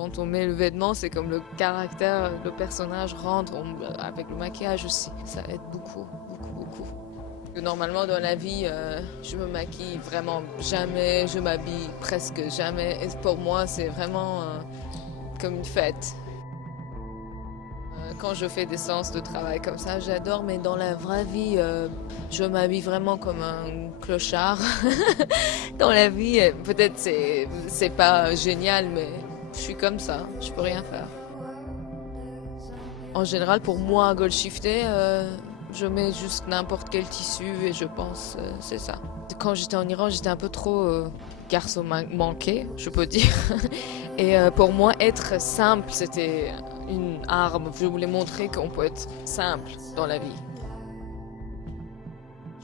quand on met le vêtement, c'est comme le caractère, le personnage rentre avec le maquillage aussi. Ça aide beaucoup, beaucoup, beaucoup. Normalement, dans la vie, je me maquille vraiment jamais, je m'habille presque jamais. Et pour moi, c'est vraiment comme une fête. Quand je fais des séances de travail comme ça, j'adore, mais dans la vraie vie, je m'habille vraiment comme un clochard. Dans la vie, peut-être c'est pas génial, mais je suis comme ça, je peux rien faire. En général, pour moi, gold-shifter, je mets juste n'importe quel tissu et je pense c'est ça. Quand j'étais en Iran, j'étais un peu trop garçon manqué, je peux dire. Et pour moi, être simple, c'était une arme. Je voulais montrer qu'on peut être simple dans la vie.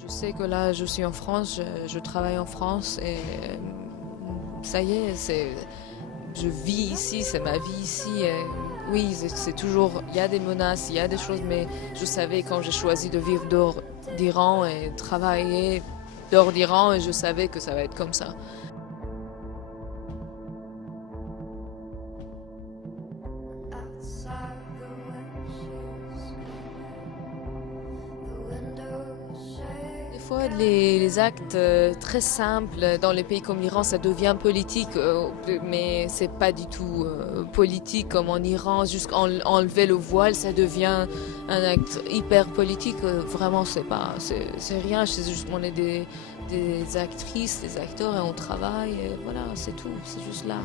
Je sais que là, je suis en France, je travaille en France et ça y est, je vis ici, c'est ma vie ici. Et oui, c'est toujours, il y a des menaces, il y a des choses, mais je savais quand j'ai choisi de vivre dehors d'Iran et travailler dehors d'Iran, et je savais que ça va être comme ça. Des fois, les actes très simples dans les pays comme l'Iran, ça devient politique, mais c'est pas du tout politique comme en Iran. Juste enlever le voile, ça devient un acte hyper politique. Vraiment, c'est rien. C'est juste, on est des actrices, des acteurs et on travaille. Et voilà, c'est tout. C'est juste l'art.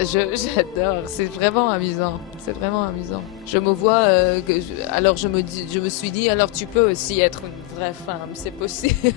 J'adore, c'est vraiment amusant, c'est vraiment amusant. Je me vois, alors je me suis dit, alors tu peux aussi être une vraie femme, c'est possible.